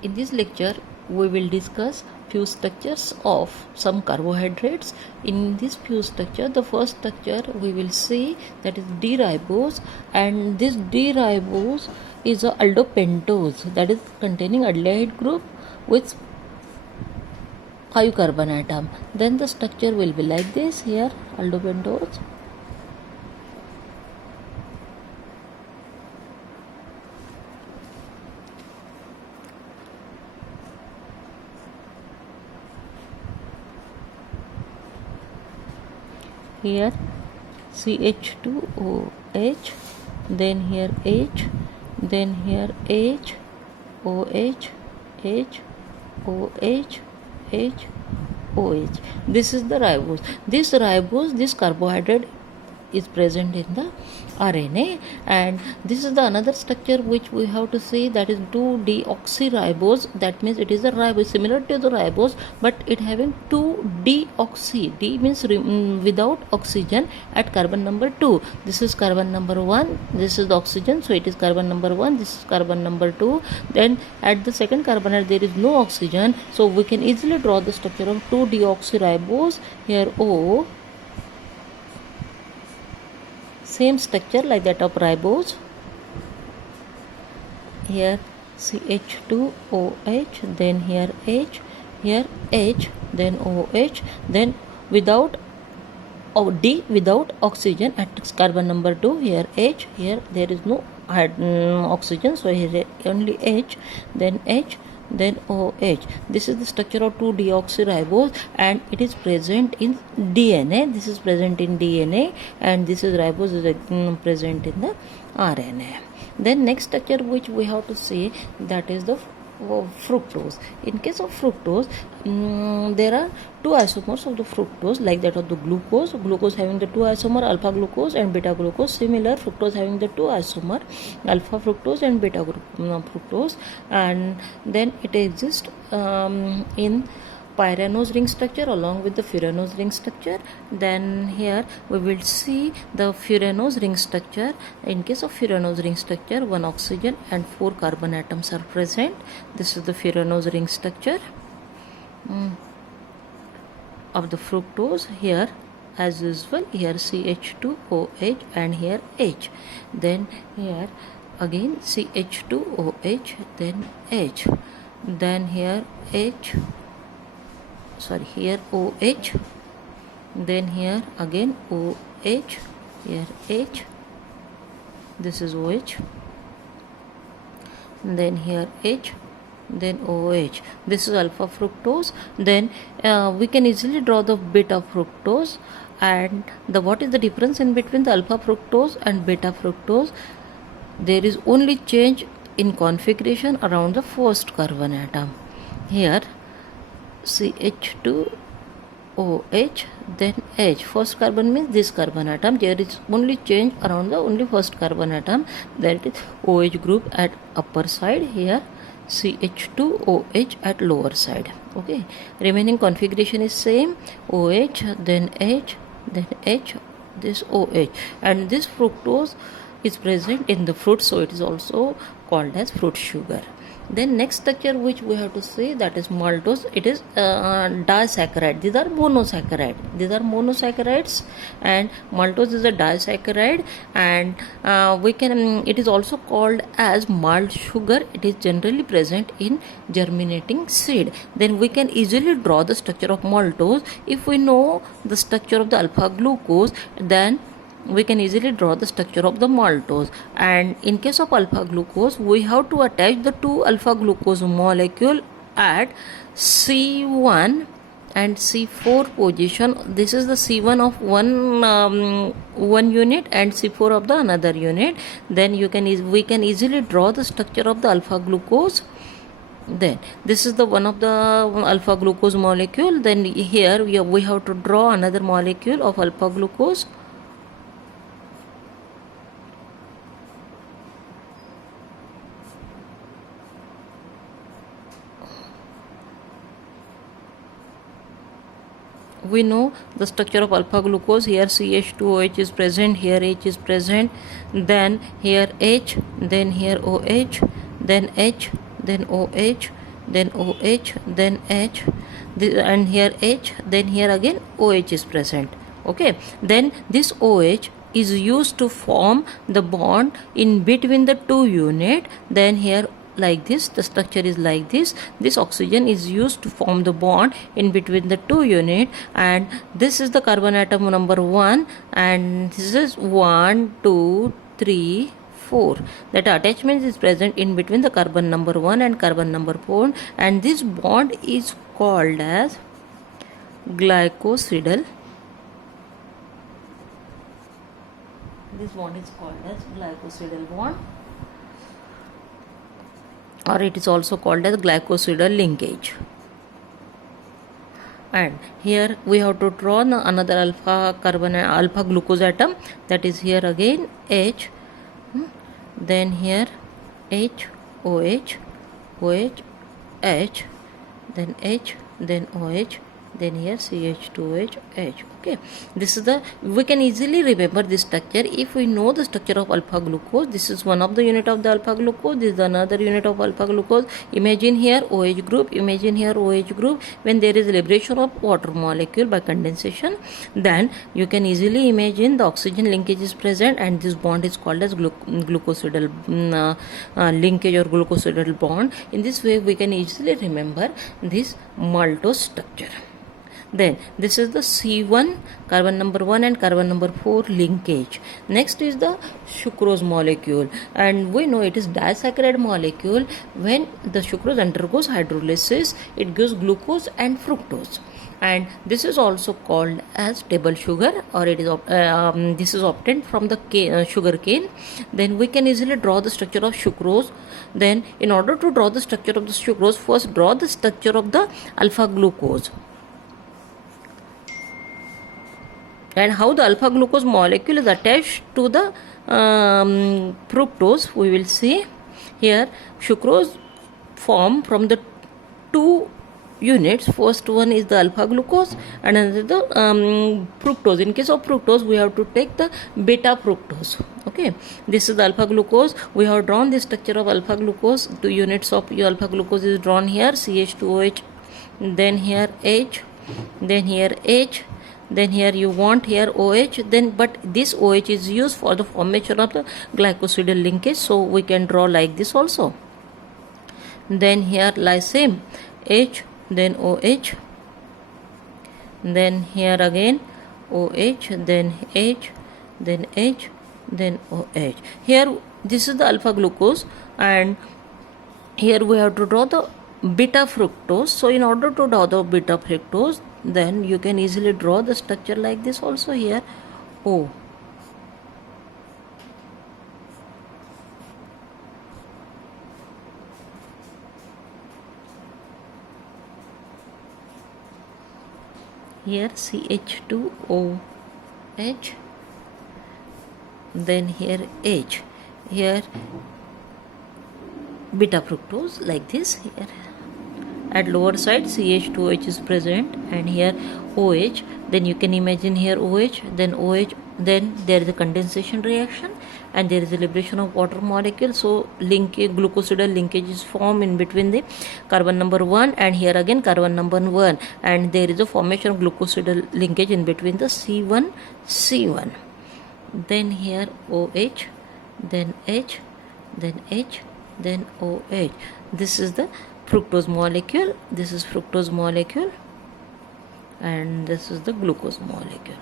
In this lecture, we will discuss few structures of some carbohydrates. In this few structure, the first structure we will see that is D-ribose, and this D-ribose is a aldopentose that is containing aldehyde group with 5 carbon atom. Then the structure will be like this here, aldopentose. Here CH2OH, then here H, then here H, OH, H, OH, H, OH. This is the ribose. This carbohydrate is present in the RNA, and this is the another structure which we have to see, that is 2-deoxyribose. That means it is a ribose similar to the ribose, but it having 2-deoxy. D means without oxygen at carbon number 2. This is carbon number 1, this is the oxygen, so it is carbon number 1, this is carbon number 2. Then at the second carbon there is no oxygen, so we can easily draw the structure of 2-deoxyribose. Here O, same structure like that of ribose. Here CH2OH, then here H, here H, then OH, then without D without oxygen at carbon number 2. Here H, here there is no oxygen, so here only H, then H, then OH. This is the structure of 2-deoxyribose, and it is present in DNA. This is present in DNA, and this is ribose is present in the RNA. Then next structure which we have to see, that is the fructose. In case of fructose, there are 2 isomers of the fructose like that of the glucose. Glucose having the 2 isomer alpha glucose and beta glucose. Similar, fructose having the 2 isomer alpha fructose and beta fructose, and then it exists in pyranose ring structure along with the furanose ring structure. Then here we will see the furanose ring structure. In case of furanose ring structure, 1 oxygen and 4 carbon atoms are present. This is the furanose ring structure of the fructose. Here as usual, here CH2OH and here H, then here again CH2OH, then H, then here H, here OH, then here again OH, here H, this is OH, then here H, then OH. This is alpha fructose. Then we can easily draw the beta fructose. And what is the difference in between the alpha fructose and beta fructose? There is only change in configuration around the first carbon atom. Here CH2OH, then H. First carbon means this carbon atom. There is only change around the only first carbon atom, that is OH group at upper side. Here CH2OH at lower side. Okay, remaining configuration is same, OH, then H, then H, this OH, and this fructose is present in the fruit, so it is also called as fruit sugar. Then next structure which we have to see, that is maltose. It is disaccharide. These are monosaccharides, and maltose is a disaccharide, and it is also called as malt sugar. It is generally present in germinating seed. Then we can easily draw the structure of maltose. If we know the structure of the alpha glucose, then we can easily draw the structure of the maltose. And in case of alpha glucose, we have to attach the 2 alpha glucose molecule at C1 and C4 position. This is the C1 of one unit and C4 of the another unit. Then we can easily draw the structure of the alpha glucose. Then this is the one of the alpha glucose molecule. Then here we have to draw another molecule of alpha glucose. We know the structure of alpha glucose. Here CH2OH is present, here H is present, then here H, then here OH, then H, then OH, then OH, then H, and here H, then here again OH is present. Okay, then this OH is used to form the bond in between the two unit. Then here like this, the structure is like this oxygen is used to form the bond in between the two unit, and this is the carbon atom number 1, and this is 1 2 3 4. That attachment is present in between the carbon number 1 and carbon number 4, and this bond is called as glycosidyl. This bond is called as glycosidyl bond, or it is also called as glycosidyl linkage. And here we have to draw another alpha glucose atom, that is here again H, then here H, OH, OH, H, then H, then OH, then here CH2OH, H. Okay, this is the, we can easily remember this structure if we know the structure of alpha glucose. This is one of the unit of the alpha glucose, this is another unit of alpha glucose. Imagine here OH group, imagine here OH group. When there is liberation of water molecule by condensation, then you can easily imagine the oxygen linkage is present, and this bond is called as glucosidyl linkage or glucosidyl bond. In this way we can easily remember this maltose structure. Then this is the C1, carbon number 1 and carbon number 4 linkage. Next is the sucrose molecule, and we know it is disaccharide molecule. When the sucrose undergoes hydrolysis, it gives glucose and fructose, and this is also called as table sugar, or it is this is obtained from the sugar cane. Then we can easily draw the structure of sucrose. Then in order to draw the structure of the sucrose, first draw the structure of the alpha glucose. And how the alpha glucose molecule is attached to the fructose, we will see. Here sucrose form from the two units. First one is the alpha glucose and another the fructose. In case of fructose, we have to take the beta fructose. Okay, this is the alpha glucose. We have drawn the structure of alpha glucose. Two units of alpha glucose is drawn here, CH2OH, then here H, then here H, then here you want here OH, then but this OH is used for the formation of the glycosidyl linkage, so we can draw like this also. Then here like same H, then OH, then here again OH, then H, then H, then OH. Here this is the alpha glucose, and here we have to draw the beta fructose. So in order to draw the beta fructose, then you can easily draw the structure like this also. Here O, here CH2OH, then here H, here beta fructose like this. Here at lower side CH2OH is present, and here OH, then you can imagine here OH, then OH, then there is a condensation reaction and there is a liberation of water molecule, so linkage, glucosidyl linkage is formed in between the carbon number 1 and here again carbon number 1, and there is a formation of glucosidyl linkage in between the C1, then here OH, then H, then H, then OH. This is the fructose molecule, this is fructose molecule, and this is the glucose molecule,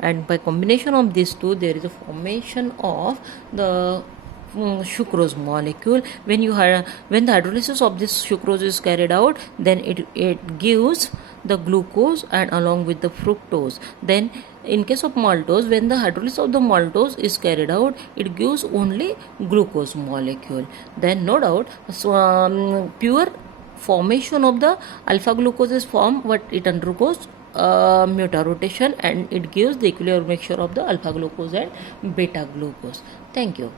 and by combination of these two there is a formation of the sucrose molecule. When the hydrolysis of this sucrose is carried out, then it gives the glucose and along with the fructose. Then in case of maltose, when the hydrolysis of the maltose is carried out, it gives only glucose molecule. Then no doubt, so pure formation of the alpha glucose is formed, but it undergoes mutarotation and it gives the equilibrium mixture of the alpha glucose and beta glucose. Thank you.